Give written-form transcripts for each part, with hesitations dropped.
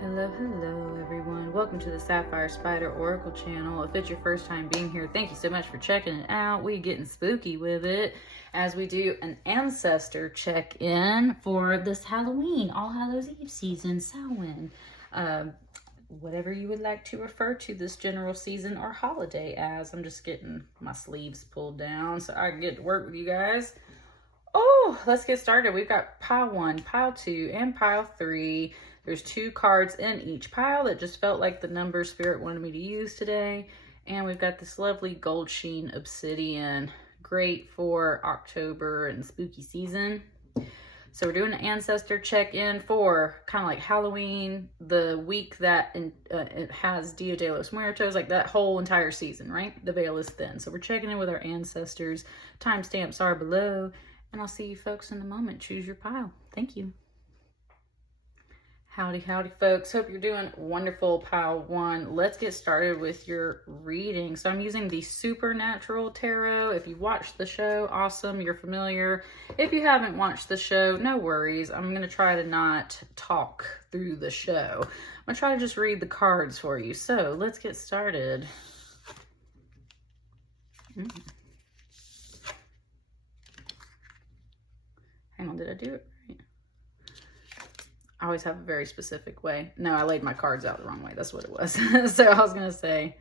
Hello everyone. Welcome to the Sapphire Spider Oracle channel. If it's your first time being here, thank you so much for checking it out. We're getting spooky with it as we do an Ancestor check-in for this Halloween, All Hallows Eve season, Samhain. Whatever you would like to refer to this general season or holiday as. I'm just getting my sleeves pulled down so I can get to work with you guys. Oh, let's get started. We've got pile 1, pile 2, and pile 3. There's 2 cards in each pile that just felt like the number Spirit wanted me to use today. And we've got this lovely gold sheen Obsidian. Great for October and spooky season. So we're doing an Ancestor check-in for kind of like Halloween, the week that it has Dia de los Muertos, like that whole entire season, right? The veil is thin. So we're checking in with our ancestors. Timestamps are below. And I'll see you folks in a moment. Choose your pile. Thank you. Howdy, howdy, folks. Hope you're doing wonderful, pile 1. Let's get started with your reading. So I'm using the Supernatural Tarot. If you've watched the show, awesome. You're familiar. If you haven't watched the show, no worries. I'm going to try to not talk through the show. I'm going to try to just read the cards for you. So let's get started. Hang on, did I do it right? I always have a very specific way. No, I laid my cards out the wrong way. That's what it was. So I was going to say,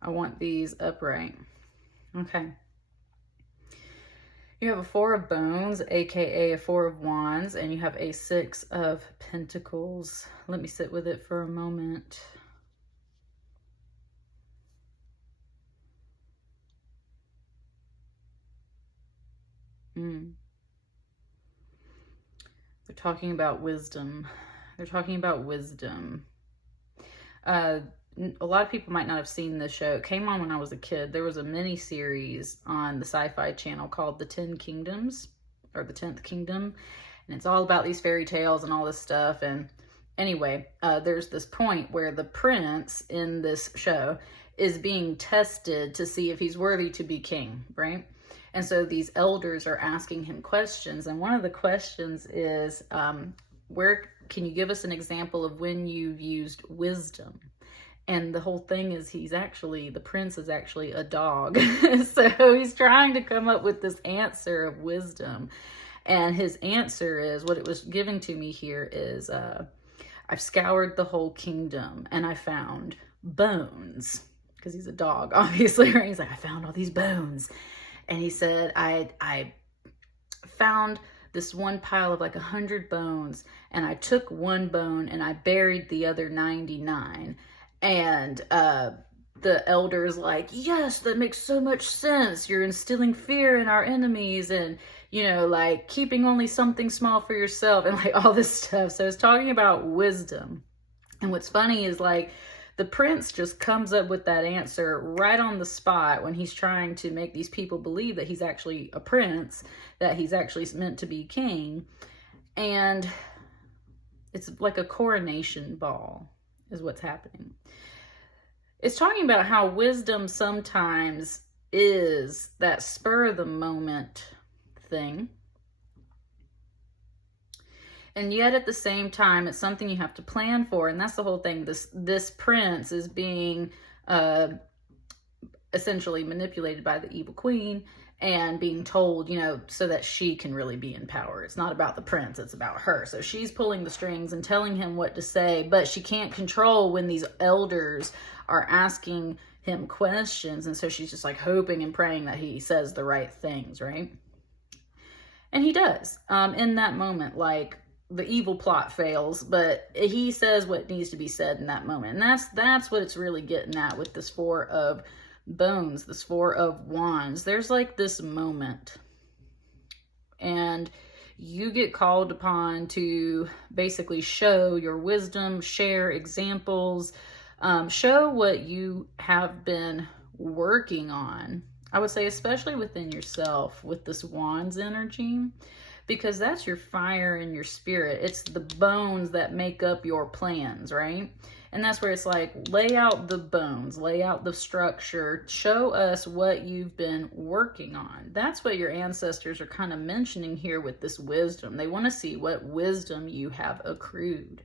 I want these upright. Okay. You have a 4 of Bones, aka a 4 of Wands, and you have a 6 of Pentacles. Let me sit with it for a moment. They're talking about wisdom. They're talking about wisdom. A lot of people might not have seen this show. It came on when I was a kid. There was a mini series on the Sci-Fi Channel called The 10 Kingdoms, or The 10th Kingdom. And it's all about these fairy tales and all this stuff. And anyway, there's this point where the prince in this show is being tested to see if he's worthy to be king, right? And so these elders are asking him questions. And one of the questions is, where can you give us an example of when you've used wisdom? And the whole thing is the prince is actually a dog. So he's trying to come up with this answer of wisdom. And his answer is, what it was giving to me here is, I've scoured the whole kingdom and I found bones. Because he's a dog, obviously. Right? He's like, I found all these bones. And he said, I found this one pile of like 100 bones, and I took one bone and I buried the other 99. And the elder's like, yes, that makes so much sense. You're instilling fear in our enemies and, you know, like keeping only something small for yourself and like all this stuff. So it's talking about wisdom. And what's funny is like, the prince just comes up with that answer right on the spot when he's trying to make these people believe that he's actually a prince, that he's actually meant to be king. And it's like a coronation ball is what's happening. It's talking about how wisdom sometimes is that spur of the moment thing. And yet at the same time, it's something you have to plan for. And that's the whole thing. This prince is being essentially manipulated by the evil queen and being told, you know, so that she can really be in power. It's not about the prince, it's about her. So she's pulling the strings and telling him what to say, but she can't control when these elders are asking him questions. And so she's just like hoping and praying that he says the right things, right? And he does in that moment, like, the evil plot fails, but he says what needs to be said in that moment. And that's what it's really getting at with this 4 of Bones, this 4 of Wands. There's like this moment. And you get called upon to basically show your wisdom, share examples, show what you have been working on. I would say especially within yourself with this Wands energy. Because that's your fire and your spirit. It's the bones that make up your plans, right? And that's where it's like, lay out the bones, lay out the structure, show us what you've been working on. That's what your ancestors are kind of mentioning here with this wisdom. They want to see what wisdom you have accrued.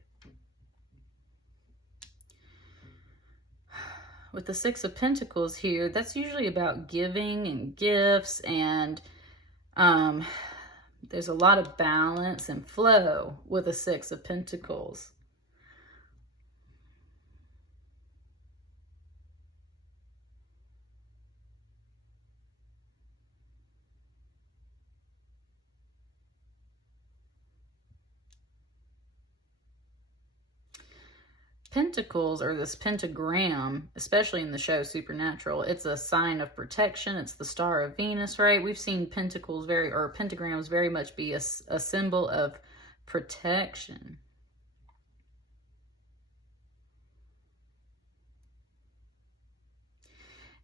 with the Six of Pentacles here, that's usually about giving and gifts, and there's a lot of balance and flow with the Six of Pentacles. Pentacles, or this pentagram, especially in the show Supernatural, it's a sign of protection. It's the star of Venus, right? We've seen pentacles or pentagrams very much be a symbol of protection.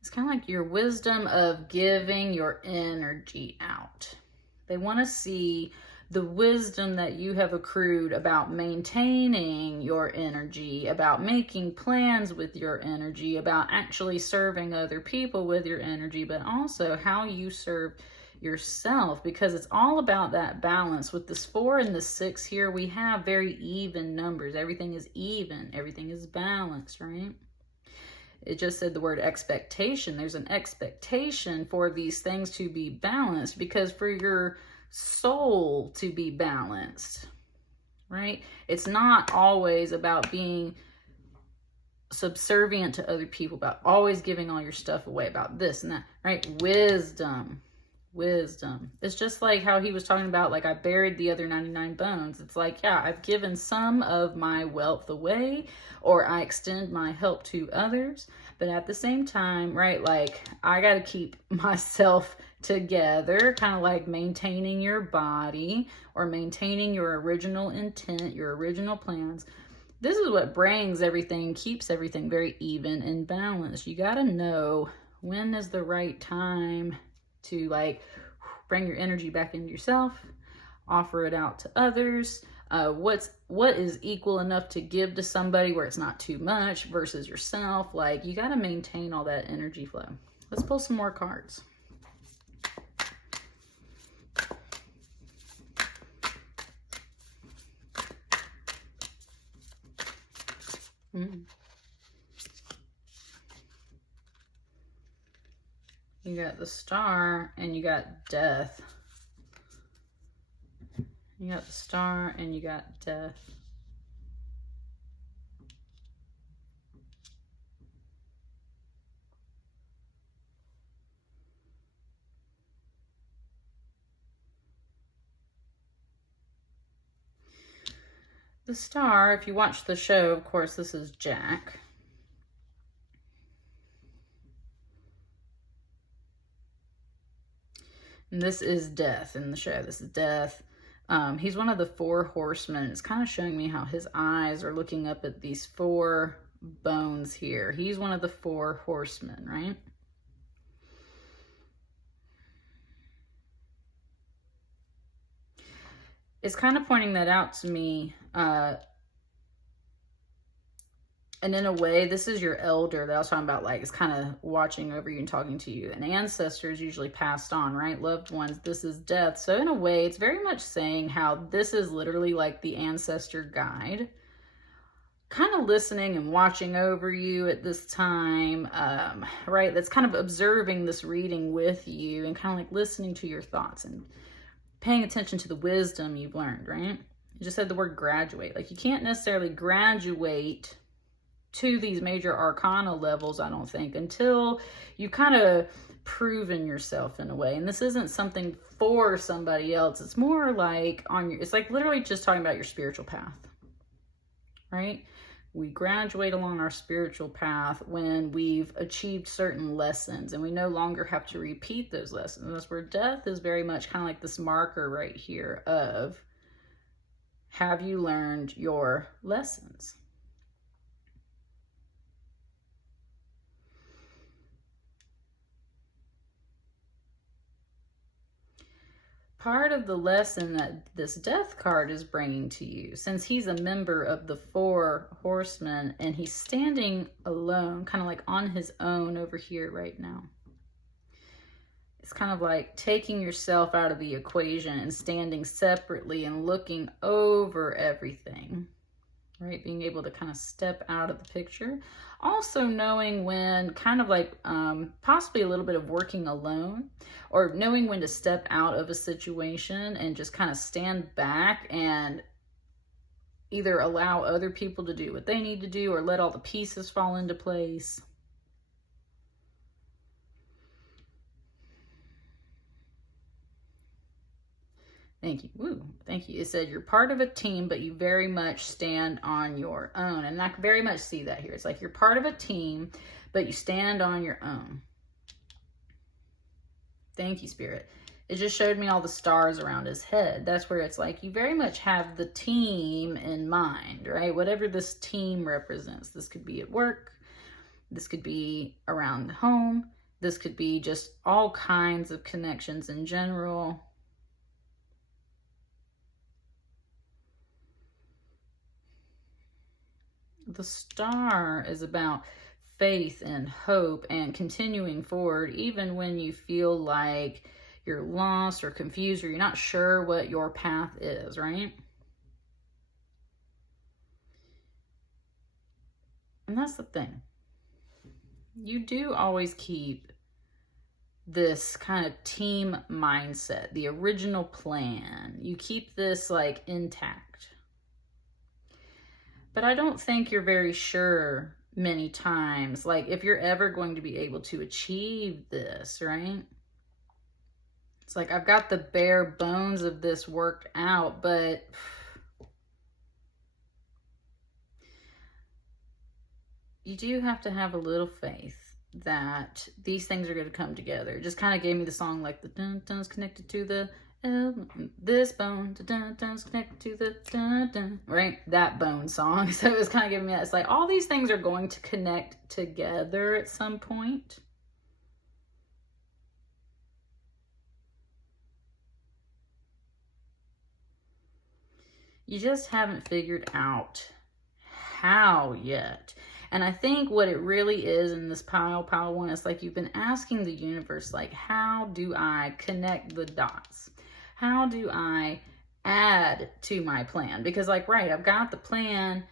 It's kind of like your wisdom of giving your energy out. They want to see the wisdom that you have accrued about maintaining your energy, about making plans with your energy, about actually serving other people with your energy, but also how you serve yourself, because it's all about that balance. With this 4 and the 6 here, we have very even numbers. Everything is even. Everything is balanced, right? It just said the word expectation. There's an expectation for these things to be balanced, because for your soul to be balanced, right? It's not always about being subservient to other people, about always giving all your stuff away, about this and that, right? Wisdom. It's just like how he was talking about, like, I buried the other 99 bones. It's like, yeah, I've given some of my wealth away, or I extend my help to others, but at the same time, right, like, I got to keep myself together, kind of like maintaining your body or maintaining your original intent, your original plans. This is what brings everything, keeps everything very even and balanced. You got to know when is the right time to, like, bring your energy back into yourself, offer it out to others. What is equal enough to give to somebody where it's not too much versus yourself. Like, you got to maintain all that energy flow. Let's pull some more cards. You got the Star and you got Death. You got the Star and you got Death. The Star, if you watch the show, of course, this is Jack. And this is Death in the show. This is Death. He's one of the 4 horsemen. It's kind of showing me how his eyes are looking up at these 4 bones here. He's one of the 4 horsemen, right? It's kind of pointing that out to me. And in a way, this is your elder that I was talking about, like, it's kind of watching over you and talking to you. And ancestors usually passed on, right? Loved ones. This is Death. So in a way, it's very much saying how this is literally like the ancestor guide, kind of listening and watching over you at this time, right? That's kind of observing this reading with you and kind of like listening to your thoughts and paying attention to the wisdom you've learned, right? You just said the word graduate. Like, you can't necessarily graduate to these major arcana levels, I don't think, until you kind of proven yourself in a way. And this isn't something for somebody else. It's more like it's like literally just talking about your spiritual path, right? We graduate along our spiritual path when we've achieved certain lessons and we no longer have to repeat those lessons. That's where Death is very much kind of like this marker right here of, have you learned your lessons? Part of the lesson that this Death card is bringing to you, since he's a member of the 4 horsemen and he's standing alone, kind of like on his own over here right now. It's kind of like taking yourself out of the equation and standing separately and looking over everything, right? Being able to kind of step out of the picture. Also knowing when kind of like possibly a little bit of working alone, or knowing when to step out of a situation and just kind of stand back and either allow other people to do what they need to do or let all the pieces fall into place. Thank you. Woo, thank you. It said you're part of a team, but you very much stand on your own. And I can very much see that here. It's like you're part of a team, but you stand on your own. Thank you, Spirit. It just showed me all the stars around his head. That's where it's like you very much have the team in mind, right? Whatever this team represents. This could be at work. This could be around home. This could be just all kinds of connections in general. The star is about faith and hope and continuing forward, even when you feel like you're lost or confused or you're not sure what your path is, right? And that's the thing. You do always keep this kind of team mindset, the original plan. You keep this like intact. But I don't think you're very sure many times, like if you're ever going to be able to achieve this, right? It's like, I've got the bare bones of this worked out, but you do have to have a little faith that these things are going to come together. It just kind of gave me the song like the dun dun's connected to the this bone, dun dun's connected to the dun dun, right? That bone song. So it was kind of giving me that. It's like all these things are going to connect together at some point. You just haven't figured out how yet. And I think what it really is in this pile one, is like you've been asking the universe, like, how do I connect the dots? How do I add to my plan? Because like, right, I've got the plan.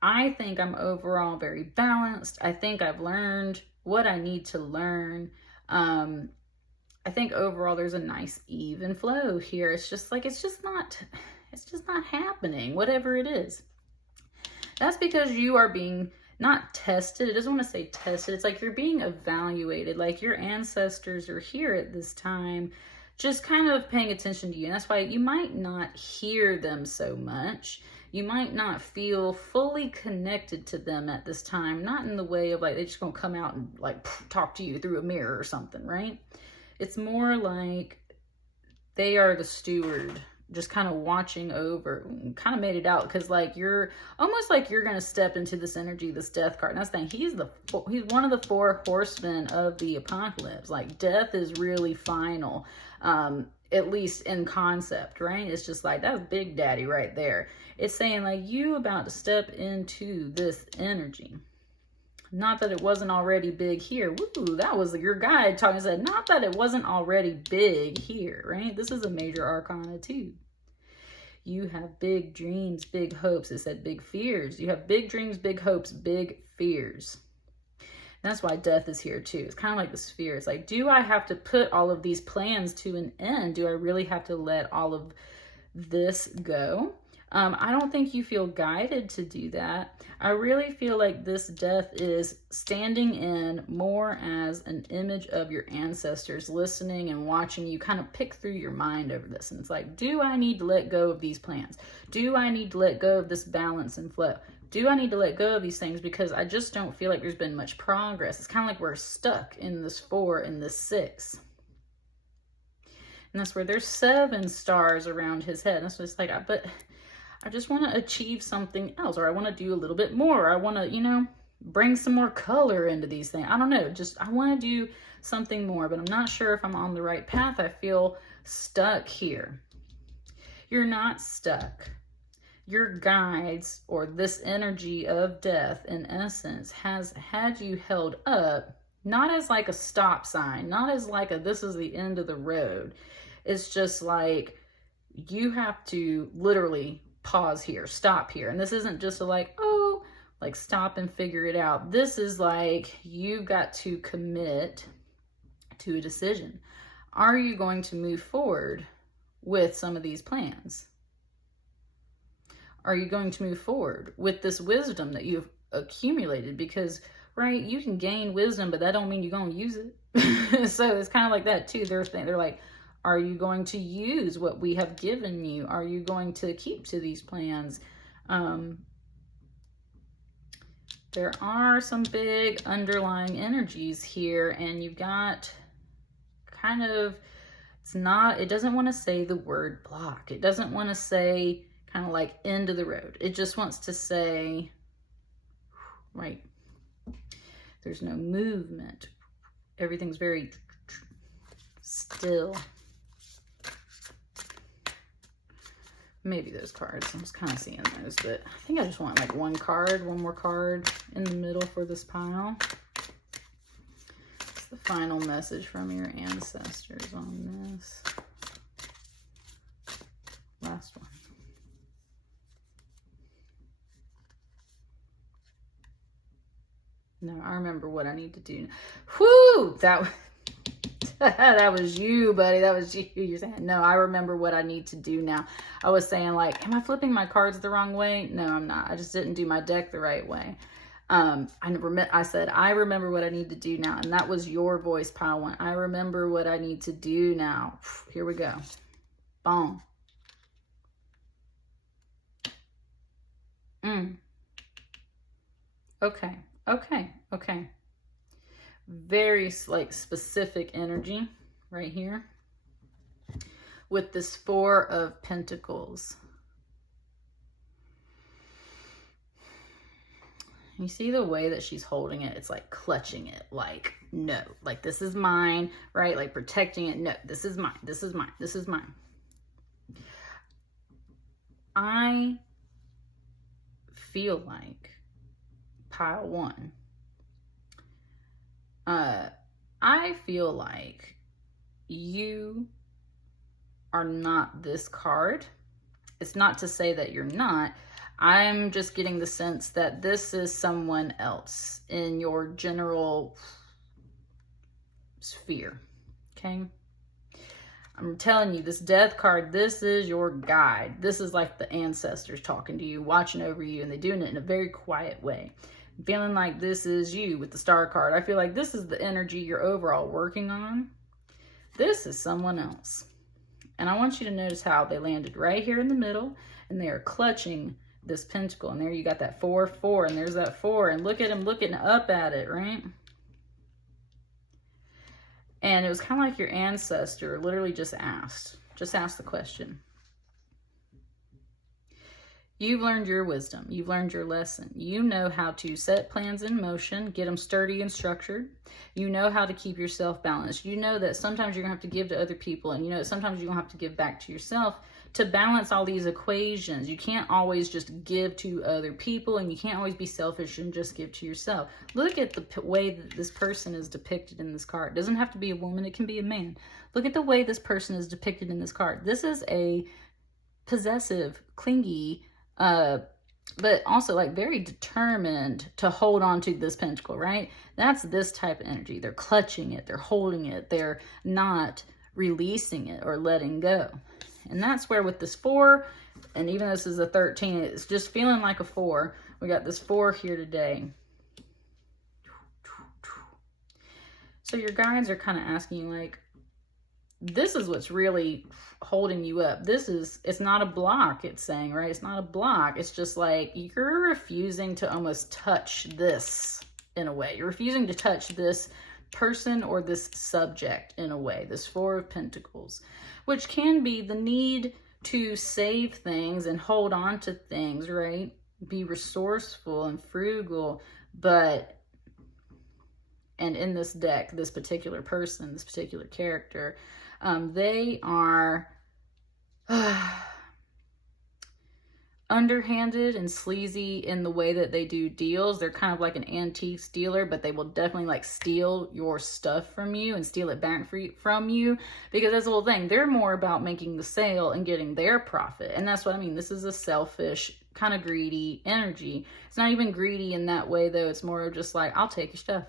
I think I'm overall very balanced. I think I've learned what I need to learn. I think overall there's a nice even flow here. It's just like, it's just not happening, whatever it is. That's because you are being not tested. It doesn't want to say tested. It's like you're being evaluated. Like your ancestors are here at this time, just kind of paying attention to you. And that's why you might not hear them so much. You might not feel fully connected to them at this time. Not in the way of like, they're just going to come out and like talk to you through a mirror or something, right? It's more like they are the steward, just kind of watching over, kind of made it out, because like you're almost like you're going to step into this energy, this death card. And that's the thing, he's one of the 4 horsemen of the apocalypse. Like death is really final, at least in concept, right? It's just like, that's Big Daddy right there. It's saying like you about to step into this energy. Not that it wasn't already big here. Woo, that was your guide talking. Said, not that it wasn't already big here, right? This is a major arcana too. You have big dreams, big hopes. It said big fears. You have big dreams, big hopes, big fears. And that's why death is here too. It's kind of like the sphere. It's like, do I have to put all of these plans to an end? Do I really have to let all of this go? I don't think you feel guided to do that. I really feel like this death is standing in more as an image of your ancestors, listening and watching you kind of pick through your mind over this. And it's like, do I need to let go of these plans? Do I need to let go of this balance and flow? Do I need to let go of these things? Because I just don't feel like there's been much progress. It's kind of like we're stuck in this 4 and this 6. And that's where there's 7 stars around his head. And that's what it's like, but I just want to achieve something else, or I want to do a little bit more. I want to, bring some more color into these things. I don't know. Just, I want to do something more, but I'm not sure if I'm on the right path. I feel stuck here. You're not stuck. Your guides, or this energy of death, in essence, has had you held up, not as like a stop sign, not as like this is the end of the road. It's just like, you have to literally pause here, stop here. And this isn't just a like, oh, like stop and figure it out. This is like, you've got to commit to a decision. Are you going to move forward with some of these plans? Are you going to move forward with this wisdom that you've accumulated? Because, right, you can gain wisdom, but that don't mean you're going to use it. So it's kind of like that too. They're like, are you going to use what we have given you? Are you going to keep to these plans? There are some big underlying energies here, and you've got kind of, it doesn't want to say the word block. It doesn't want to say kind of like end of the road. It just wants to say, right, there's no movement. Everything's very still. Maybe those cards, I'm just kind of seeing those, but I think I just want like one more card in the middle for this pile. It's the final message from your ancestors on this. Last one. No, I remember what I need to do. Whoo! That was you, buddy. That was you. You're saying, no, I remember what I need to do now. I was saying, like, am I flipping my cards the wrong way? No, I'm not. I just didn't do my deck the right way. I said, I remember what I need to do now. And that was your voice, pile one. I remember what I need to do now. Here we go. Boom. Okay. Okay. Very like specific energy right here with this Four of Pentacles. You see the way that she's holding it? It's like clutching it, like, no, like this is mine, right? Like protecting it. No, this is mine. This is mine. This is mine. I feel like pile one. I feel like you are not this card. It's not to say that you're not. I'm just getting the sense that this is someone else in your general sphere. Okay? I'm telling you, this death card, this is your guide. This is like the ancestors talking to you, watching over you, and they're doing it in a very quiet way. I'm feeling like this is you with the star card. I feel like this is the energy you're overall working on. This is someone else. And I want you to notice how they landed right here in the middle, and they are clutching this pentacle. And there you got that 4, 4, and there's that 4. And look at him looking up at it, right? And it was kind of like your ancestor literally just asked the question. You've learned your wisdom. You've learned your lesson. You know how to set plans in motion, get them sturdy and structured. You know how to keep yourself balanced. You know that sometimes you're going to have to give to other people, and you know that sometimes you're going to have to give back to yourself to balance all these equations. You can't always just give to other people, and you can't always be selfish and just give to yourself. Look at the way that this person is depicted in this card. It doesn't have to be a woman. It can be a man. Look at the way this person is depicted in this card. This is a possessive, clingy, but also like very determined to hold on to this pentacle, right? That's this type of energy. They're clutching it. They're holding it. They're not releasing it or letting go. And that's where with this 4, and even though this is a 13, it's just feeling like a 4. We got this 4 here today. So your guides are kind of asking you, like, this is what's really holding you up. It's not a block, it's saying, right? It's not a block. It's just like you're refusing to almost touch this in a way. You're refusing to touch this person or this subject in a way, this 4 of Pentacles, which can be the need to save things and hold on to things, right? Be resourceful and frugal, and in this deck, this particular person, this particular character, they are, underhanded and sleazy in the way that they do deals. They're kind of like an antique dealer, but they will definitely like steal your stuff from you and steal it back from you, because that's the whole thing. They're more about making the sale and getting their profit. And that's what I mean. This is a selfish, kind of greedy energy. It's not even greedy in that way though. It's more just like, I'll take your stuff.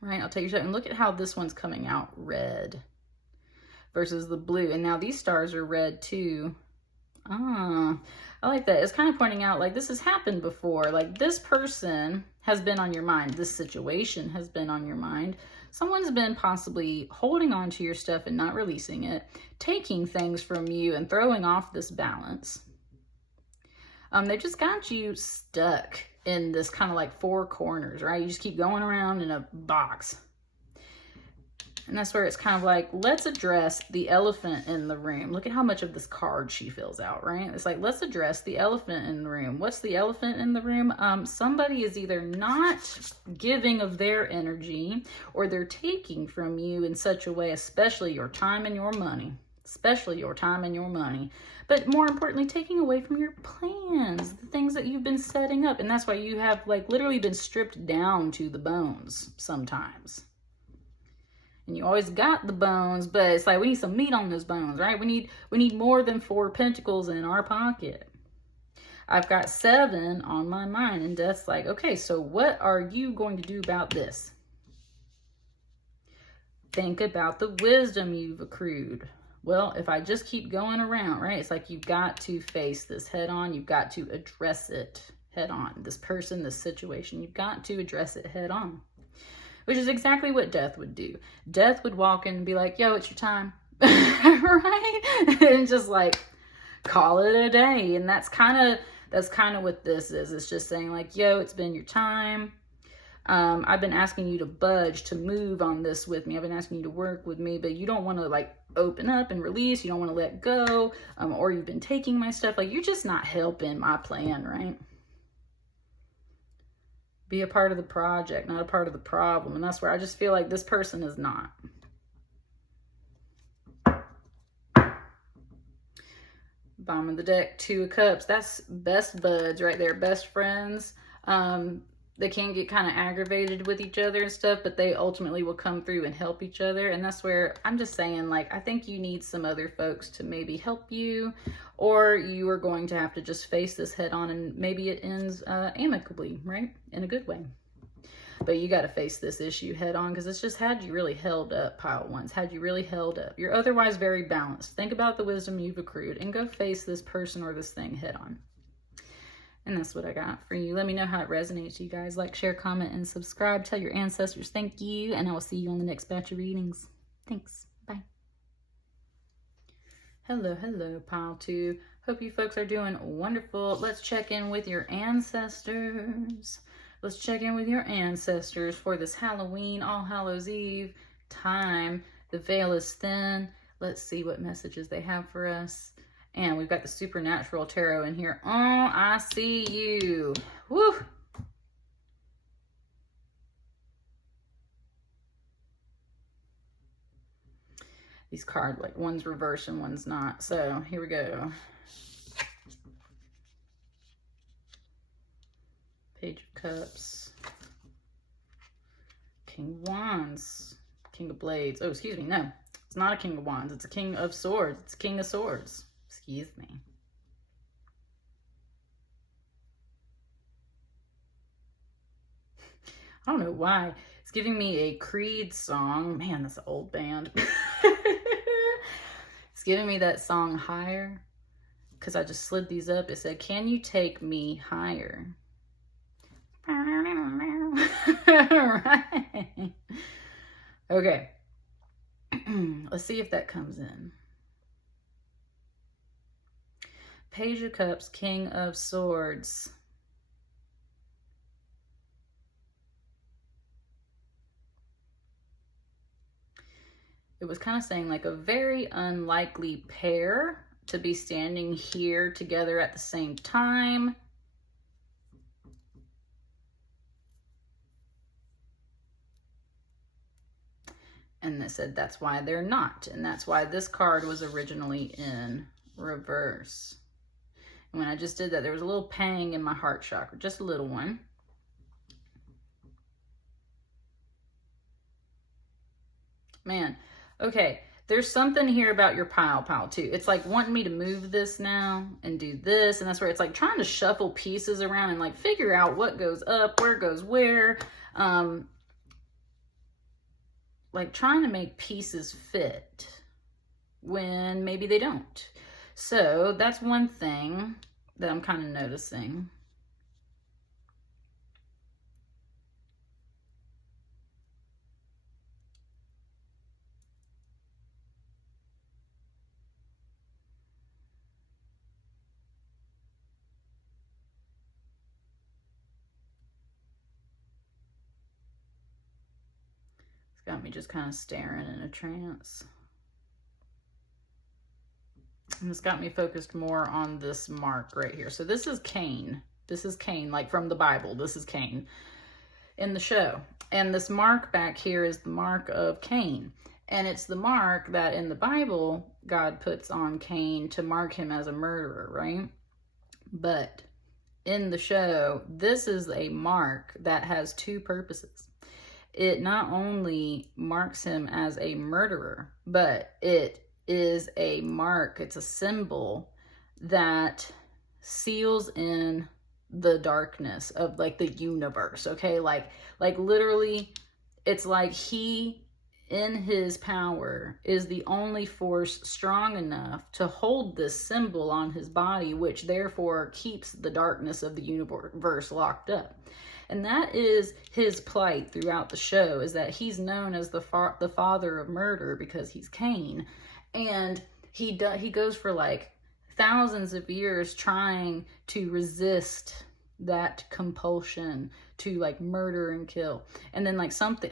Right? I'll take your stuff. And look at how this one's coming out red versus the blue. And now these stars are red too. Ah, I like that. It's kind of pointing out like this has happened before. Like this person has been on your mind. This situation has been on your mind. Someone's been possibly holding on to your stuff and not releasing it, taking things from you and throwing off this balance. They just got you stuck in this kind of like four corners, right? You just keep going around in a box. And that's where it's kind of like, let's address the elephant in the room. Look at how much of this card she fills out, right? It's like, let's address the elephant in the room. What's the elephant in the room? Somebody is either not giving of their energy, or they're taking from you in such a way, especially your time and your money. Especially your time and your money. But more importantly, taking away from your plans, the things that you've been setting up. And that's why you have like literally been stripped down to the bones sometimes. And you always got the bones, but it's like we need some meat on those bones, right? We need more than 4 pentacles in our pocket. I've got 7 on my mind, and Death's like, okay, so what are you going to do about this? Think about the wisdom you've accrued. Well, if I just keep going around, right? It's like you've got to face this head on. You've got to address it head on. This person, this situation, you've got to address it head on. Which is exactly what Death would do. Death would walk in and be like, yo, it's your time. Right? And just like call it a day. And that's kind of what this is. It's just saying like, yo, it's been your time. I've been asking you to budge, to move on this with me. I've been asking you to work with me, but you don't want to like open up and release. You don't want to let go. Or you've been taking my stuff. Like you're just not helping my plan, right? Be a part of the project, not a part of the problem. And that's where I just feel like this person is not. Bottom of the deck, 2 of Cups. That's best buds right there, best friends. They can get kind of aggravated with each other and stuff, but they ultimately will come through and help each other. And that's where I'm just saying, like, I think you need some other folks to maybe help you, or you are going to have to just face this head on, and maybe it ends amicably, right? In a good way. But you got to face this issue head on, because it's just had you really held up, pile ones, had you really held up. You're otherwise very balanced. Think about the wisdom you've accrued and go face this person or this thing head on. And that's what I got for you. Let me know how it resonates, you guys. Like, share, comment, and subscribe. Tell your ancestors thank you. And I will see you on the next batch of readings. Thanks. Bye. Hello, hello, pile 2. Hope you folks are doing wonderful. Let's check in with your ancestors. Let's check in with your ancestors for this Halloween, All Hallows Eve time. The veil is thin. Let's see what messages they have for us. And we've got the Supernatural Tarot in here. Oh, I see you. Woo! These cards, like, one's reversed and one's not. So, here we go. Page of Cups. King of Wands. King of Blades. Oh, excuse me. No, it's not a King of Wands. It's a King of Swords. It's King of Swords. Excuse me. I don't know why. It's giving me a Creed song. Man, that's an old band. It's giving me that song Higher. Because I just slid these up. It said, can you take me higher? Right. Okay. Let's see if that comes in. Page of Cups, King of Swords. It was kind of saying like a very unlikely pair to be standing here together at the same time. And they said that's why they're not. And that's why this card was originally in reverse. And when I just did that, there was a little pang in my heart chakra, just a little one. Man, okay. There's something here about your pile too. It's like wanting me to move this now and do this. And that's where it's like trying to shuffle pieces around and like figure out what goes up, where goes where. Like trying to make pieces fit when maybe they don't. So that's one thing that I'm kind of noticing. Got me just kind of staring in a trance. And it's got me focused more on this mark right here. So this is Cain. This is Cain, like from the Bible. This is Cain in the show. And this mark back here is the mark of Cain. And it's the mark that in the Bible, God puts on Cain to mark him as a murderer, right? But in the show, this is a mark that has two purposes. It not only marks him as a murderer, but it is a mark, it's a symbol that seals in the darkness of like the universe, okay? Like literally, it's like he, in his power, is the only force strong enough to hold this symbol on his body, which therefore keeps the darkness of the universe locked up. And that is his plight throughout the show, is that he's known as the father of murder because he's Cain. And he goes for like thousands of years trying to resist that compulsion to like murder and kill. And then like something,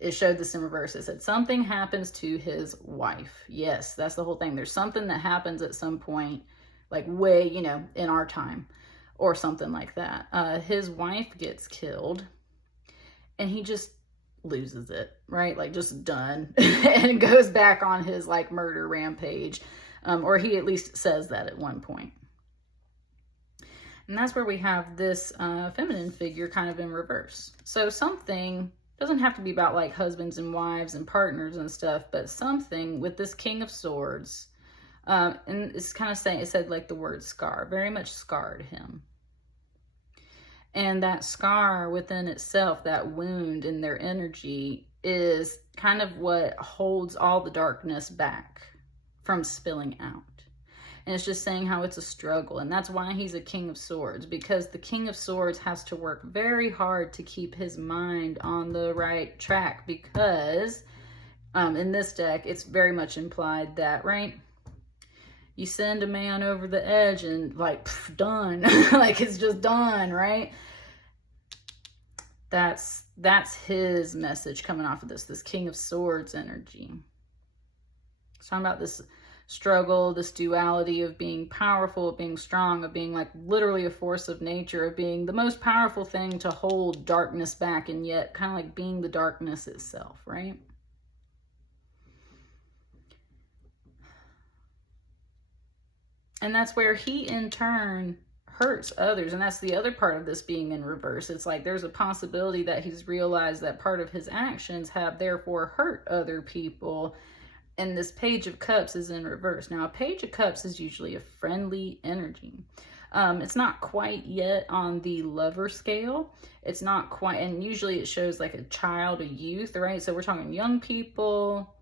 it showed this in reverse. It said something happens to his wife. Yes, that's the whole thing. There's something that happens at some point, like way, in our time. Or something like that. His wife gets killed and he just loses it, right? Like just done and goes back on his like murder rampage. Or he at least says that at one point. And that's where we have this feminine figure kind of in reverse. So something doesn't have to be about like husbands and wives and partners and stuff, but something with this King of Swords. And it's kind of saying, it said like the word scar, very much scarred him. And that scar within itself, that wound in their energy, is kind of what holds all the darkness back from spilling out. And it's just saying how it's a struggle. And that's why he's a King of Swords, because the King of Swords has to work very hard to keep his mind on the right track, because in this deck, it's very much implied that, right? You send a man over the edge and like, done. Like it's just done, right? That's his message coming off of this King of Swords energy. It's talking about this struggle, this duality of being powerful, of being strong, of being like literally a force of nature, of being the most powerful thing to hold darkness back, and yet kind of like being the darkness itself, right? And that's where he, in turn, hurts others. And that's the other part of this being in reverse. It's like there's a possibility that he's realized that part of his actions have therefore hurt other people. And this Page of Cups is in reverse. Now, a Page of Cups is usually a friendly energy. It's not quite yet on the lover scale. It's not quite, and usually it shows like a child, a youth, right? So we're talking young people,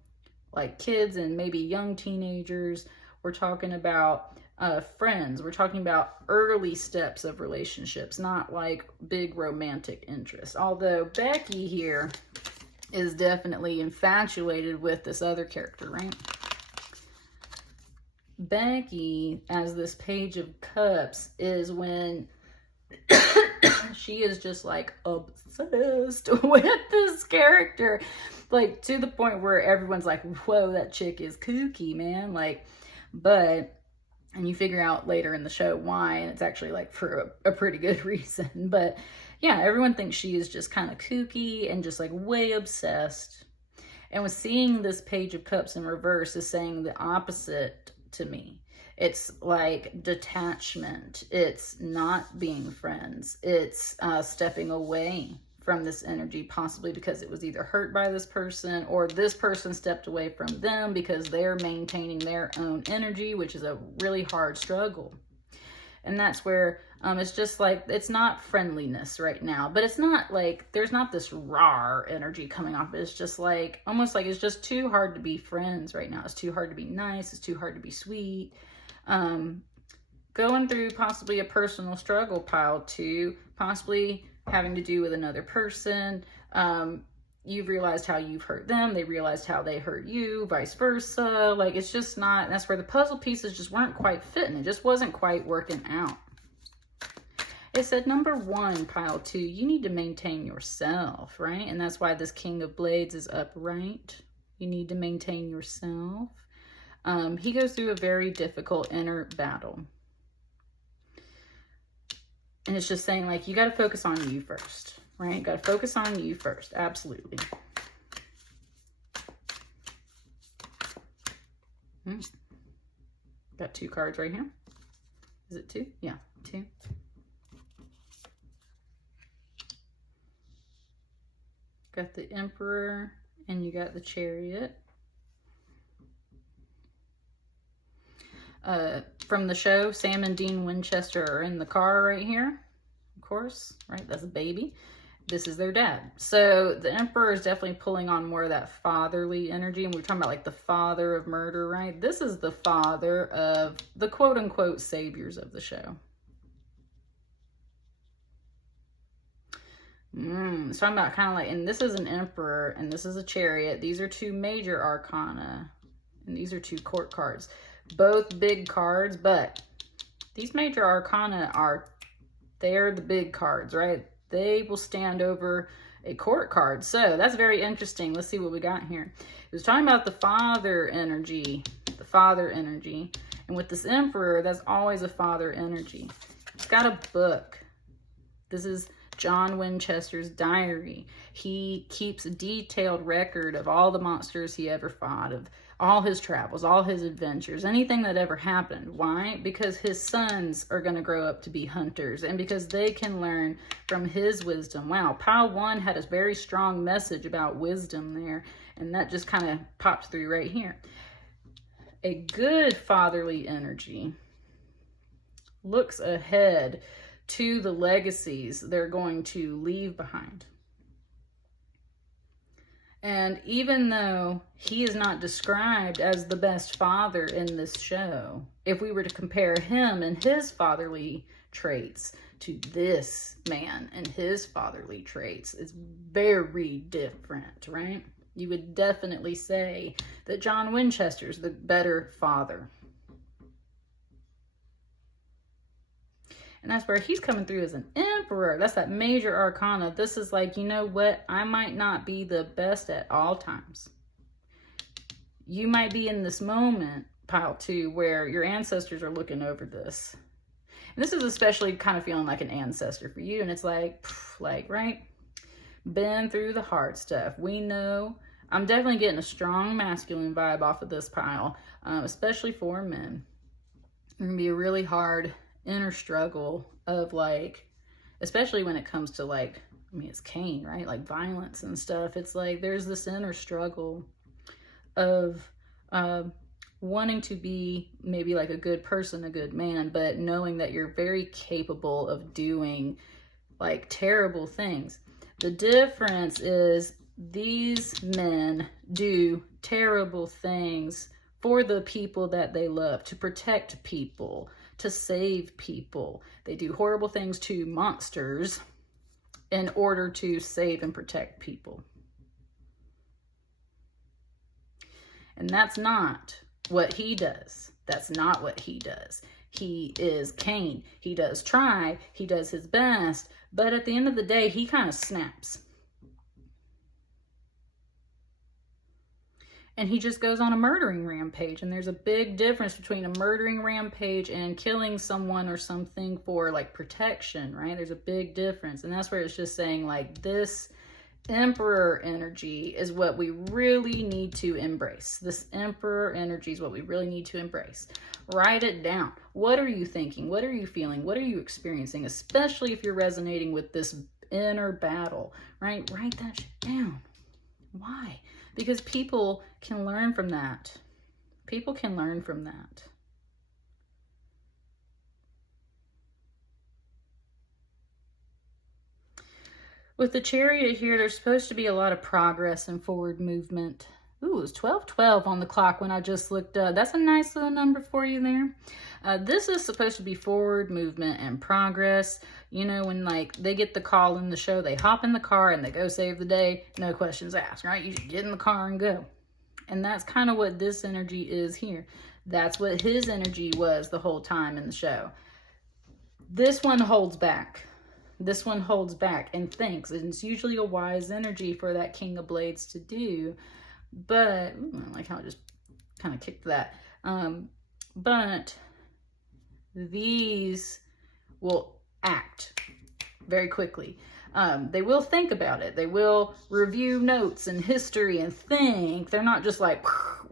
like kids and maybe young teenagers. We're talking about friends. We're talking about early steps of relationships, not like big romantic interest. Although Becky here is definitely infatuated with this other character, right? Becky, as this Page of Cups, is when she is just like obsessed with this character, like to the point where everyone's like, whoa, that chick is kooky, man. Like, and you figure out later in the show why, and it's actually like for a pretty good reason. But yeah, everyone thinks she is just kind of kooky and just like way obsessed. And with seeing this Page of Cups in reverse is saying the opposite to me. It's like detachment. It's not being friends. It's stepping away from this energy, possibly because it was either hurt by this person or this person stepped away from them because they're maintaining their own energy, which is a really hard struggle. And that's where it's just like, it's not friendliness right now, but it's not like, there's not this raw energy coming off. It's just like, almost like it's just too hard to be friends right now. It's too hard to be nice. It's too hard to be sweet. Going through possibly a personal struggle, pile 2, possibly having to do with another person. You've realized how you've hurt them. They realized how they hurt you, vice versa. Like, it's just not, that's where the puzzle pieces just weren't quite fitting. It just wasn't quite working out. It said, number 1, pile 2, you need to maintain yourself, right? And that's why this King of Blades is upright. You need to maintain yourself. He goes through a very difficult inner battle. And it's just saying, like, you got to focus on you first, right? Got to focus on you first. Absolutely. Got 2 cards right here. Is it 2? Yeah, 2. Got the Emperor and you got the Chariot. From the show, Sam and Dean Winchester are in the car right here, of course, right? That's a baby. This is their dad. So the Emperor is definitely pulling on more of that fatherly energy. And we're talking about like the father of murder, right? This is the father of the quote unquote saviors of the show. It's talking about kind of like, and this is an Emperor and this is a Chariot. These are 2 major arcana and these are 2 court cards. Both big cards, but these major arcana they're the big cards, right? They will stand over a court card. So that's very interesting. Let's see what we got here. It was talking about the father energy, And with this Emperor, that's always a father energy. It's got a book. This is John Winchester's diary. He keeps a detailed record of all the monsters he ever fought, of all his travels, all his adventures, anything that ever happened. Why? Because his sons are going to grow up to be hunters and because they can learn from his wisdom. Wow, pile 1 had a very strong message about wisdom there, and that just kind of popped through right here. A good fatherly energy looks ahead to the legacies they're going to leave behind. And even though he is not described as the best father in this show, if we were to compare him and his fatherly traits to this man and his fatherly traits, it's very different, right? You would definitely say that John Winchester's the better father. And that's where he's coming through as an Emperor. That's that major arcana. This is like, you know what? I might not be the best at all times. You might be in this moment, pile 2, where your ancestors are looking over this. And this is especially kind of feeling like an ancestor for you. And it's like, right? Been through the hard stuff. We know. I'm definitely getting a strong masculine vibe off of this pile, especially for men. It's going to be a really hard inner struggle of like, especially when it comes to like, I mean, it's Cain, right? Like violence and stuff. It's like there's this inner struggle of wanting to be maybe like a good person, a good man, but knowing that you're very capable of doing like terrible things. The difference is these men do terrible things for the people that they love, to protect people, to save people. They do horrible things to monsters in order to save and protect people. And that's not what he does. That's not what he does. He is Cain. He does try. He does his best. But at the end of the day, he kind of snaps. And he just goes on a murdering rampage. And there's a big difference between a murdering rampage and killing someone or something for like protection, right? There's a big difference. And that's where it's just saying like this Emperor energy is what we really need to embrace. This Emperor energy is what we really need to embrace. Write it down. What are you thinking? What are you feeling? What are you experiencing? Especially if you're resonating with this inner battle, right? Write that shit down. Why? Because people can learn from that. People can learn from that. With the Chariot here, there's supposed to be a lot of progress and forward movement. Ooh, it was 12:12 on the clock when I just looked up. That's a nice little number for you there. This is supposed to be forward movement and progress. You know, when like they get the call in the show, they hop in the car and they go save the day. No questions asked, right? You just get in the car and go. And that's kind of what this energy is here. That's what his energy was the whole time in the show. This one holds back. This one holds back and thinks. And it's usually a wise energy for that King of Blades to do. But, I like how I just kind of kicked that. But these will act very quickly. They will think about it. They will review notes and history and think. They're not just like,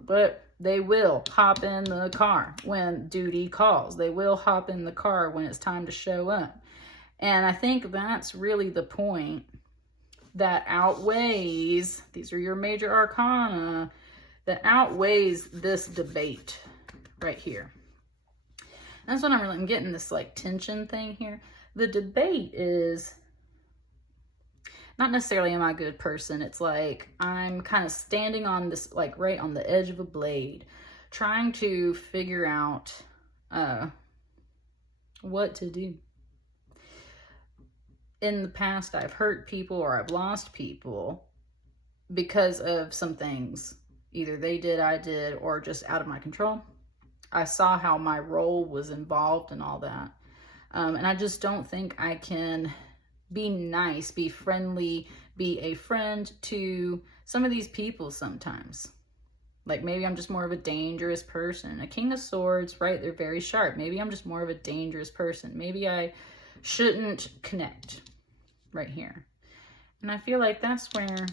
but they will hop in the car when duty calls. They will hop in the car when it's time to show up. And I think that's really the point that outweighs, these are your major arcana, that outweighs this debate right here. That's what I'm getting this like tension thing here. The debate is not necessarily am I a good person. It's like I'm kind of standing on this, like right on the edge of a blade, trying to figure out what to do. In the past, I've hurt people or I've lost people because of some things. Either they did, I did, or just out of my control. I saw how my role was involved in all that. And I just don't think I can be nice, be friendly, be a friend to some of these people sometimes. Like maybe I'm just more of a dangerous person. A King of Swords, right? They're very sharp. Maybe I'm just more of a dangerous person. Maybe I shouldn't connect right here. And I feel like that's where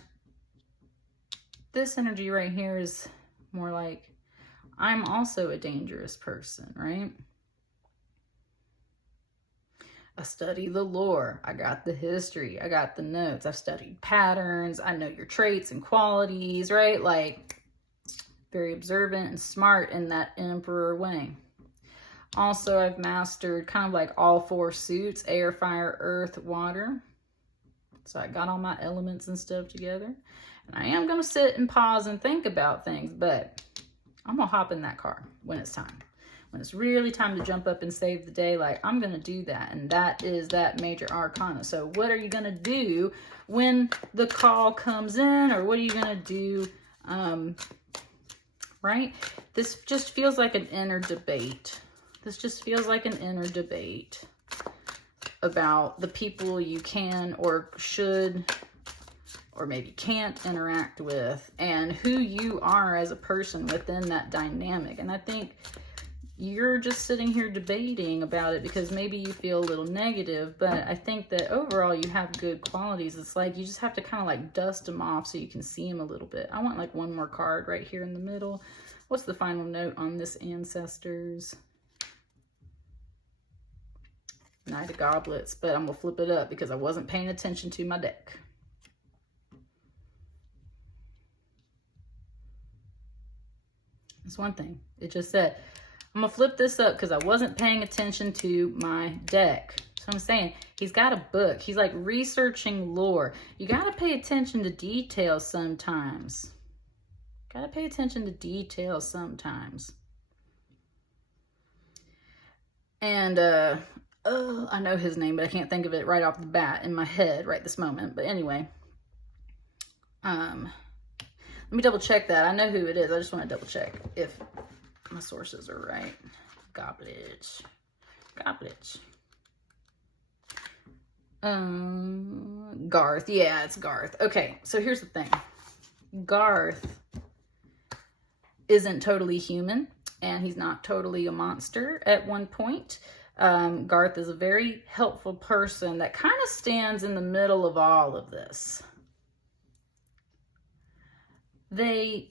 this energy right here is more like I'm also a dangerous person, right? I study the lore. I got the history. I got the notes. I've studied patterns. I know your traits and qualities, right? Like very observant and smart in that Emperor way. Also, I've mastered kind of like all four suits, air, fire, earth, water. So I got all my elements and stuff together. And I am going to sit and pause and think about things, but I'm going to hop in that car when it's time. When it's really time to jump up and save the day, like I'm going to do that. And that is that major arcana. So what are you going to do when the call comes in? Or what are you going to do? Right? This just feels like an inner debate. This just feels like an inner debate about the people you can or should or maybe can't interact with and who you are as a person within that dynamic. And I think you're just sitting here debating about it because maybe you feel a little negative, but I think that overall you have good qualities. It's like you just have to kind of like dust them off so you can see them a little bit. I want like one more card right here in the middle. What's the final note on this, Ancestors? Knight of Goblets, but I'm going to flip it up because I wasn't paying attention to my deck. That's one thing. It just said, I'm going to flip this up because I wasn't paying attention to my deck. So I'm saying, he's got a book. He's like researching lore. You got to pay attention to details sometimes. Got to pay attention to details sometimes. And, I know his name, but I can't think of it right off the bat in my head right this moment. But anyway, let me double check that. I know who it is. I just want to double check if my sources are right. Goblets. Garth. Yeah, it's Garth. Okay, so here's the thing. Garth isn't totally human, and he's not totally a monster at one point. Garth is a very helpful person that kind of stands in the middle of all of this. they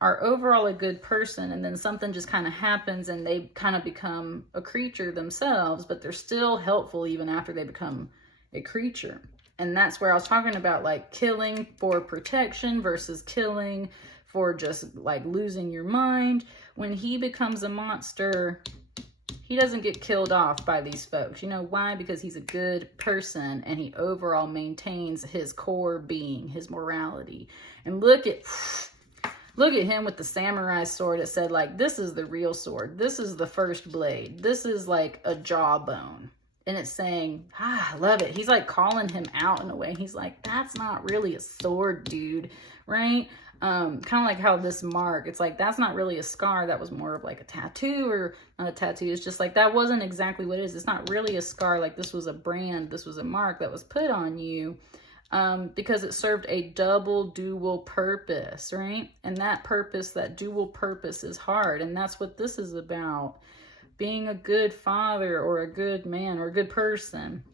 are overall a good person, and then something just kind of happens and they kind of become a creature themselves, but they're still helpful even after they become a creature. And that's where I was talking about, like, killing for protection versus killing for just like losing your mind. When he becomes a monster, he doesn't get killed off by these folks. You know why? Because he's a good person and he overall maintains his core being, his morality. And look at him with the samurai sword. It said, like, this is the real sword. This is the first blade. This is like a jawbone. And it's saying, I love it. He's like calling him out in a way. He's like, that's not really a sword, dude. Right? Kind of like how this mark, it's like, that's not really a scar. That was more of like a tattoo, or not a tattoo. It's just like, that wasn't exactly what it is. It's not really a scar. Like, this was a brand. This was a mark that was put on you. Because it served a dual purpose, right? And that purpose, that dual purpose, is hard. And that's what this is about. Being a good father or a good man or a good person.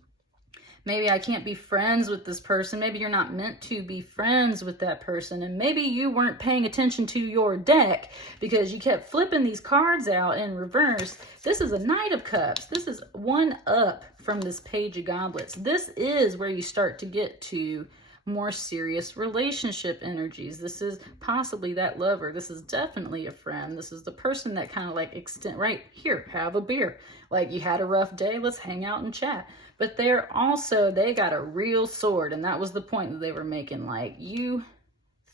Maybe I can't be friends with this person. Maybe you're not meant to be friends with that person. And maybe you weren't paying attention to your deck because you kept flipping these cards out in reverse. This is a Knight of Cups. This is one up from this Page of Goblets. This is where you start to get to more serious relationship energies. This is possibly that lover. This is definitely a friend. This is the person that kind of like extend, right here, have a beer. Like, you had a rough day, let's hang out and chat. But they're also, they got a real sword. And that was the point that they were making. Like, you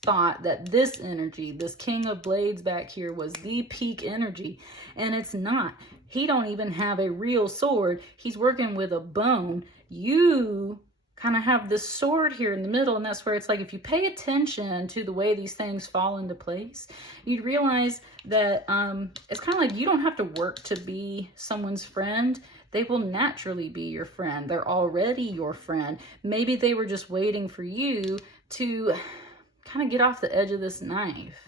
thought that this energy, this King of Blades back here, was the peak energy. And it's not. He don't even have a real sword. He's working with a bone. You kind of have this sword here in the middle, and that's where it's like, if you pay attention to the way these things fall into place, you'd realize that it's kind of like, you don't have to work to be someone's friend. They will naturally be your friend. They're already your friend. Maybe they were just waiting for you to kind of get off the edge of this knife,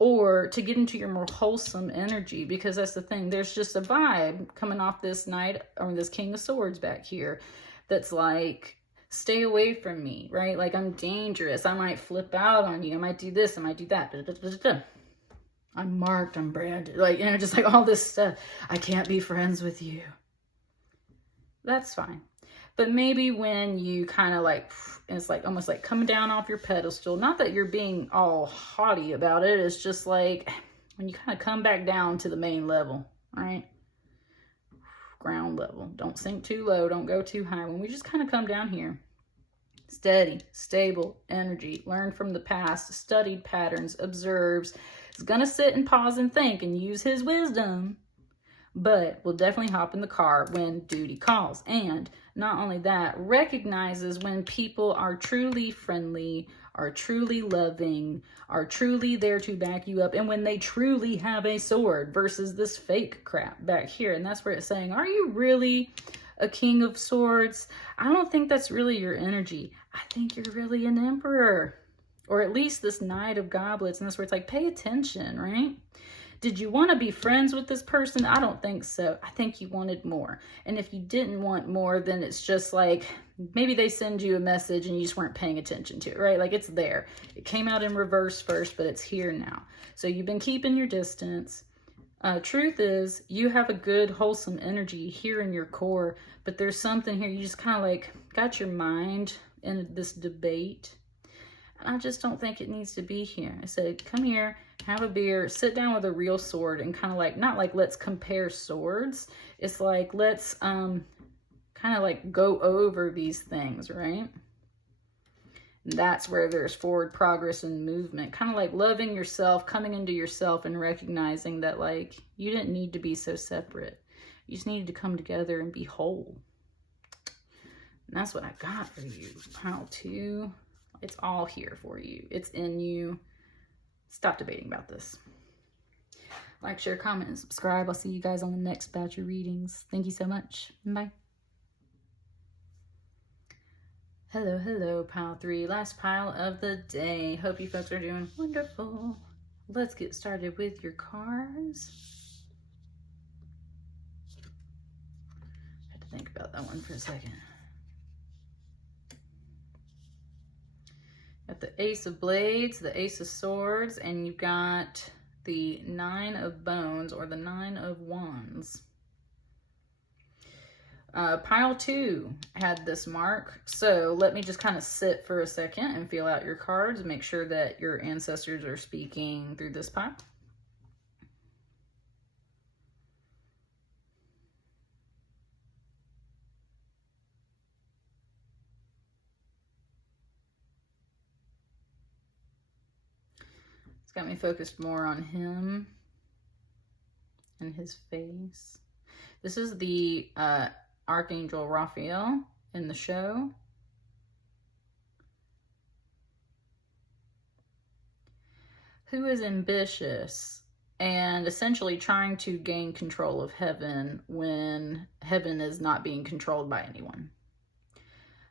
or to get into your more wholesome energy, because that's the thing. There's just a vibe coming off this Knight, or this King of Swords back here, that's like, stay away from me, right? Like, I'm dangerous. I might flip out on you. I might do this. I might do that. I'm marked. I'm branded. Like, you know, just like all this stuff. I can't be friends with you. That's fine. But maybe when you kind of like, it's like almost like coming down off your pedestal. Not that you're being all haughty about it. It's just like when you kind of come back down to the main level, right? Ground level. Don't sink too low. Don't go too high. When we just kind of come down here, steady, stable energy, learn from the past, studied patterns, observes, is going to sit and pause and think and use his wisdom, but will definitely hop in the car when duty calls. And not only that, recognizes when people are truly friendly, are truly loving, are truly there to back you up, and when they truly have a sword versus this fake crap back here. And that's where it's saying, are you really a King of Swords? I don't think that's really your energy. I think you're really an Emperor, or at least this Knight of Goblets. And that's where it's like, pay attention, right? Did you want to be friends with this person? I don't think so. I think you wanted more. And if you didn't want more, then it's just like, maybe they send you a message and you just weren't paying attention to it, right? Like, it's there. It came out in reverse first, but it's here now. So you've been keeping your distance. Truth is, you have a good, wholesome energy here in your core, but there's something here. You just kind of like got your mind in this debate. And I just don't think it needs to be here. I said, come here, have a beer, sit down with a real sword, and kind of like, not like let's compare swords. It's like, let's kind of like go over these things, right? And that's where there's forward progress and movement. Kind of like loving yourself, coming into yourself and recognizing that, like, you didn't need to be so separate. You just needed to come together and be whole. And that's what I got for you. Pile 2. It's all here for you. It's in you. Stop debating about this. Like, share, comment, and subscribe. I'll see you guys on the next batch of readings. Thank you so much. Bye. Hello, hello, pile 3. Last pile of the day. Hope you folks are doing wonderful. Let's get started with your cards. I had to think about that one for a second. Got the Ace of Blades, the Ace of Swords, and you got the Nine of Bones, or the Nine of Wands. Pile 2 had this mark, so let me just kind of sit for a second and feel out your cards and make sure that your ancestors are speaking through this pile. It's got me focused more on him and his face. This is the Archangel Raphael in the show. Who is ambitious and essentially trying to gain control of heaven when heaven is not being controlled by anyone.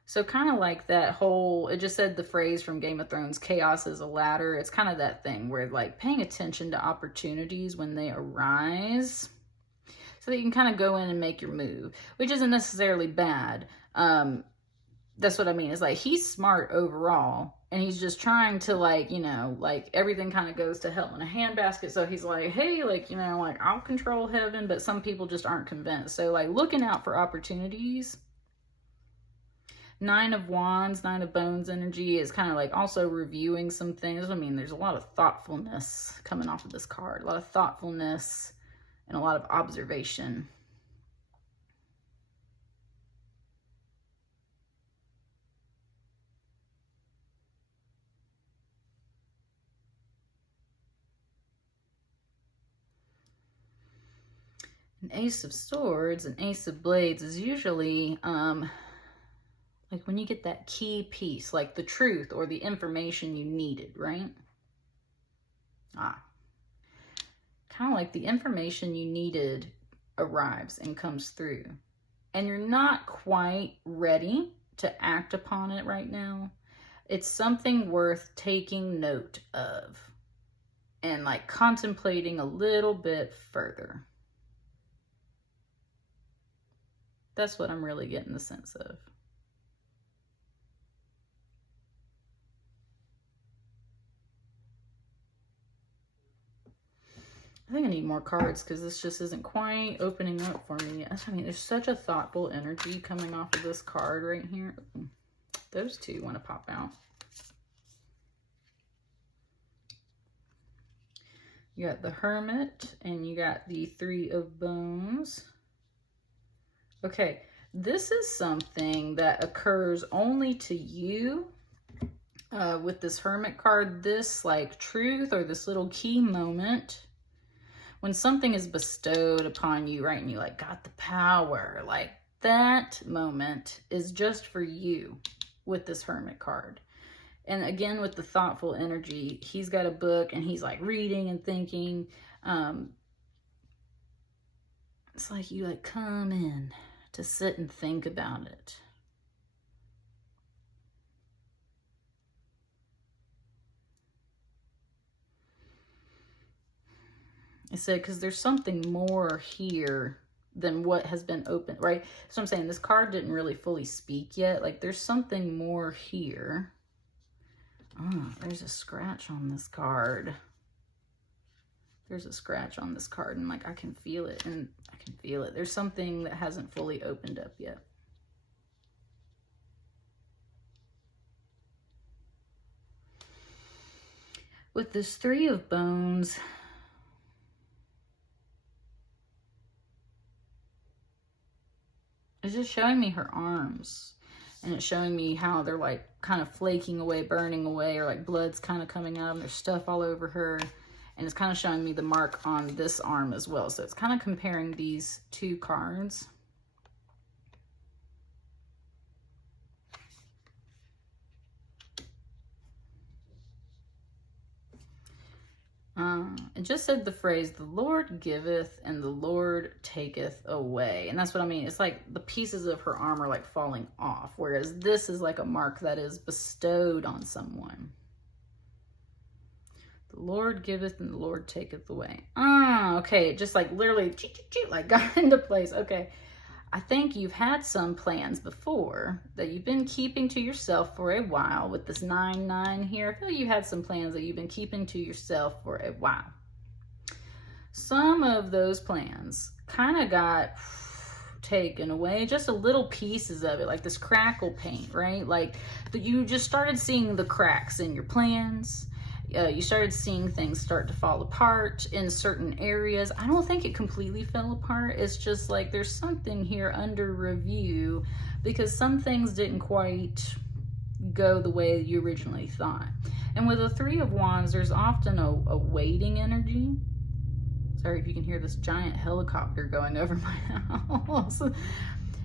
So kind of like that whole, it just said the phrase from Game of Thrones, chaos is a ladder. It's kind of that thing where like paying attention to opportunities when they arise, so that you can kind of go in and make your move, which isn't necessarily bad. That's what I mean. It's like he's smart overall, and he's just trying to, like, you know, like everything kind of goes to hell in a handbasket. So he's like, hey, like, you know, like I'll control heaven, but some people just aren't convinced. So like looking out for opportunities. Nine of Wands, Nine of Bones energy is kind of like also reviewing some things. I mean, there's a lot of thoughtfulness coming off of this card. A lot of thoughtfulness and a lot of observation. An Ace of Swords and Ace of Blades is usually like when you get that key piece, like the truth or the information you needed, right? Kind of like the information you needed arrives and comes through, and you're not quite ready to act upon it right now. It's something worth taking note of and like contemplating a little bit further. That's what I'm really getting the sense of. I think I need more cards because this just isn't quite opening up for me. I mean, there's such a thoughtful energy coming off of this card right here. Those two want to pop out. You got the Hermit and you got the Three of Bones. Okay, this is something that occurs only to you with this Hermit card. This like truth or this little key moment when something is bestowed upon you, right? And you like got the power, like that moment is just for you with this Hermit card. And again, with the thoughtful energy, he's got a book and he's like reading and thinking. It's like you like come in to sit and think about it. I said, because there's something more here than what has been opened, right? So I'm saying this card didn't really fully speak yet. Like there's something more here. Oh, there's a scratch on this card. There's a scratch on this card and like I can feel it and I can feel it. There's something that hasn't fully opened up yet. With this Three of Bones, it's just showing me her arms, and it's showing me how they're like kind of flaking away, burning away, or like blood's kind of coming out and there's stuff all over her. And it's kind of showing me the mark on this arm as well. So it's kind of comparing these two cards. It just said the phrase, the Lord giveth and the Lord taketh away. And that's what I mean. It's like the pieces of her arm are like falling off. Whereas this is like a mark that is bestowed on someone. The Lord giveth and the Lord taketh away. Okay. It just like literally like got into place. Okay. I think you've had some plans before that you've been keeping to yourself for a while. With this 9-9 here, I feel you had some plans that you've been keeping to yourself for a while. Some of those plans kind of got taken away, just a little pieces of it, like this crackle paint, right? Like you just started seeing the cracks in your plans. You started seeing things start to fall apart in certain areas. I don't think it completely fell apart. It's just like there's something here under review because some things didn't quite go the way you originally thought. And with the 3 of Wands, there's often a waiting energy. Sorry if you can hear this giant helicopter going over my house.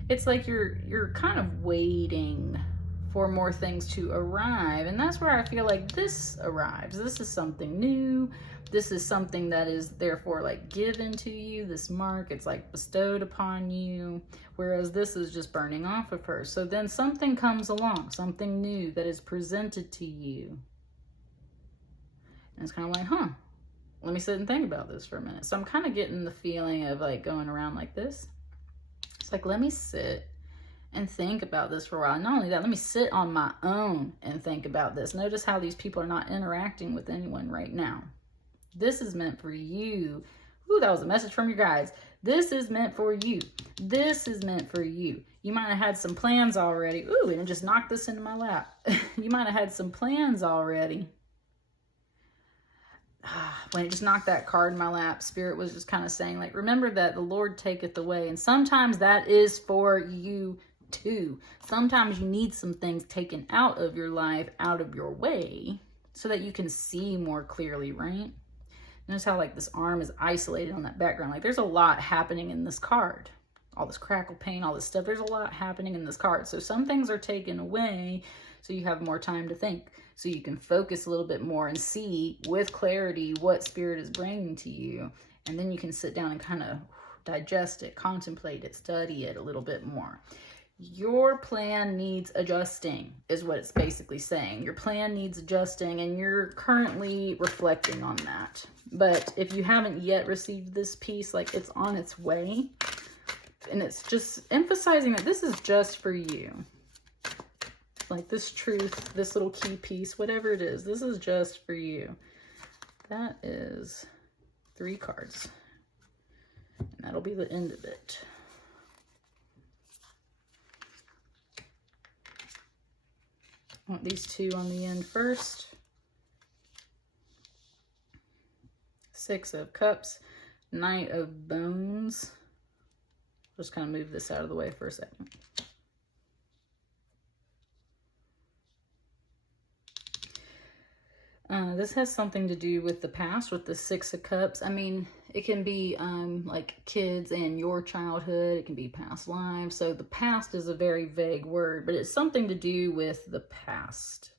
It's like you're kind of waiting for more things to arrive, and that's where I feel like this arrives. This is something new. This is something that is therefore like given to you, this mark, it's like bestowed upon you, whereas this is just burning off of her. So then something comes along, something new that is presented to you, and it's kind of like, huh, let me sit and think about this for a minute. So I'm kind of getting the feeling of like going around like this. It's like, let me sit and think about this for a while. Not only that, let me sit on my own and think about this. Notice how these people are not interacting with anyone right now. This is meant for you. Ooh, that was a message from your guides. This is meant for you. This is meant for you. You might have had some plans already. Ooh, and it just knocked this into my lap. You might have had some plans already. When it just knocked that card in my lap, Spirit was just kind of saying, like, remember that the Lord taketh away. And sometimes that is for you too. Sometimes you need some things taken out of your life, out of your way, so that you can see more clearly, right? Notice how like this arm is isolated on that background. Like there's a lot happening in this card. All this crackle paint, all this stuff. There's a lot happening in this card. So some things are taken away so you have more time to think. So you can focus a little bit more and see with clarity what Spirit is bringing to you. And then you can sit down and kind of digest it, contemplate it, study it a little bit more. Your plan needs adjusting is what it's basically saying. Your plan needs adjusting and you're currently reflecting on that. But if you haven't yet received this piece, like it's on its way. And it's just emphasizing that this is just for you. Like this truth, this little key piece, whatever it is, this is just for you. That is 3 cards. And that'll be the end of it. I want these 2 on the end first. 6 of Cups, Knight of Bones. Just kind of move this out of the way for a second. This has something to do with the past, with the 6 of Cups. I mean, it can be like kids and your childhood. It can be past lives. So the past is a very vague word, but it's something to do with the past.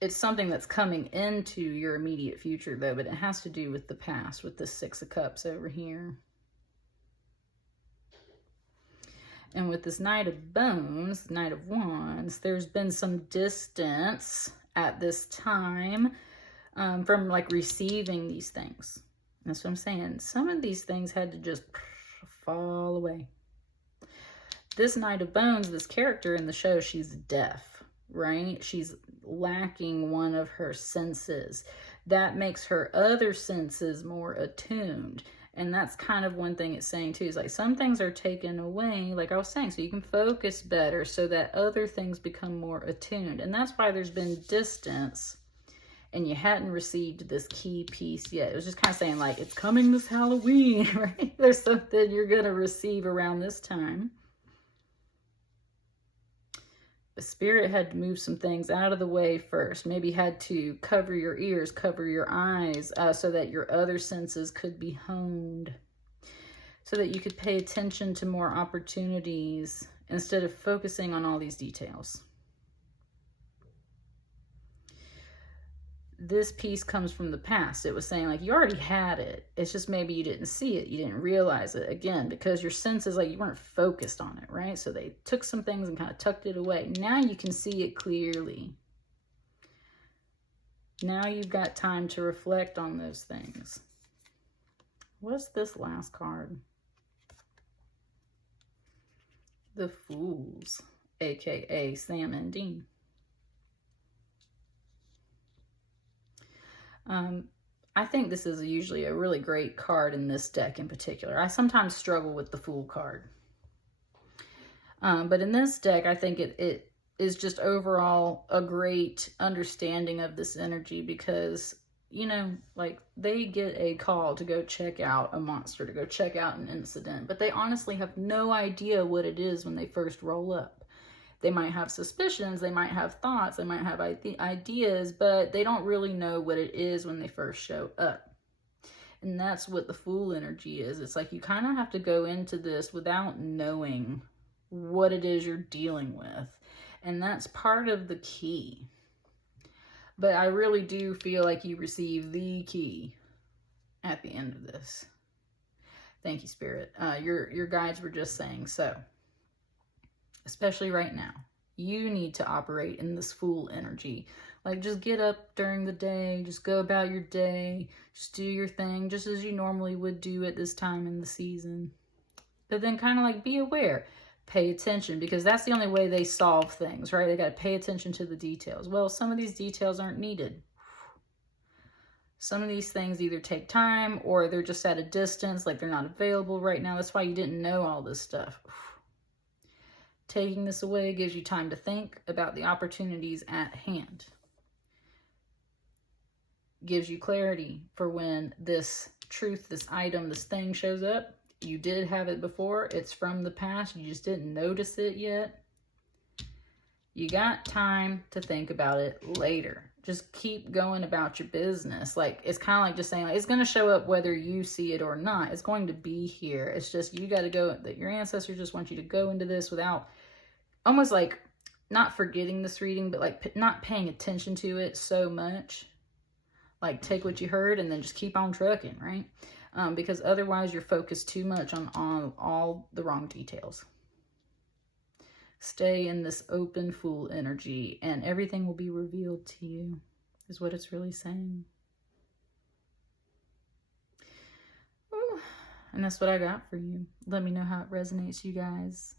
It's something that's coming into your immediate future, though, but it has to do with the past, with the 6 of Cups over here. And with this Knight of Bones, Knight of Wands, there's been some distance at this time from like receiving these things. That's what I'm saying. Some of these things had to just fall away. This Knight of Bones, this character in the show, she's deaf, right? She's lacking one of her senses. That makes her other senses more attuned. And that's kind of one thing it's saying too, is like some things are taken away, like I was saying, so you can focus better so that other things become more attuned. And that's why there's been distance and you hadn't received this key piece yet. It was just kind of saying like, it's coming this Halloween, right? There's something you're going to receive around this time. The Spirit had to move some things out of the way first. Maybe had to cover your ears, cover your eyes, so that your other senses could be honed. So that you could pay attention to more opportunities instead of focusing on all these details. This piece comes from the past. It was saying like you already had it. It's just maybe you didn't see it. You didn't realize it. Again, because your senses, like you weren't focused on it, right? So they took some things and kind of tucked it away. Now you can see it clearly. Now you've got time to reflect on those things. What's this last card? The Fools, aka Sam and Dean. I think this is usually a really great card in this deck in particular. I sometimes struggle with the Fool card. But in this deck, I think it is just overall a great understanding of this energy because, you know, like they get a call to go check out a monster, to go check out an incident, but they honestly have no idea what it is when they first roll up. They might have suspicions, they might have thoughts, they might have ideas, but they don't really know what it is when they first show up. And that's what the Fool energy is. It's like you kind of have to go into this without knowing what it is you're dealing with. And that's part of the key. But I really do feel like you receive the key at the end of this. Thank you, Spirit. Your guides were just saying so. Especially right now, you need to operate in this Fool energy. Like, just get up during the day, just go about your day, just do your thing, just as you normally would do at this time in the season. But then kind of like be aware, pay attention, because that's the only way they solve things, right? They got to pay attention to the details. Well, some of these details aren't needed. Some of these things either take time or they're just at a distance, like they're not available right now. That's why you didn't know all this stuff. Taking this away gives you time to think about the opportunities at hand. Gives you clarity for when this truth, this item, this thing shows up. You did have it before. It's from the past. You just didn't notice it yet. You got time to think about it later. Just keep going about your business. Like, it's kind of like just saying, like, it's going to show up whether you see it or not. It's going to be here. It's just, you got to go, that your ancestors just want you to go into this without, almost like not forgetting this reading, but like not paying attention to it so much. Like, take what you heard and then just keep on trucking, right? Because otherwise you're focused too much on all the wrong details. Stay in this open Fool energy and everything will be revealed to you, is what it's really saying. Ooh, and that's what I got for you. Let me know how it resonates, you guys.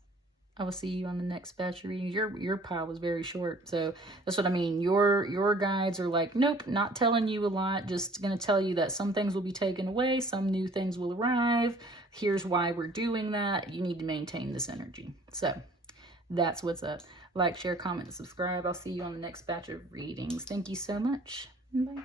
I will see you on the next batch of readings. Your pile was very short, so that's what I mean. Your guides are like, nope, not telling you a lot. Just going to tell you that some things will be taken away, some new things will arrive. Here's why we're doing that. You need to maintain this energy. So that's what's up. Like, share, comment, and subscribe. I'll see you on the next batch of readings. Thank you so much. Bye.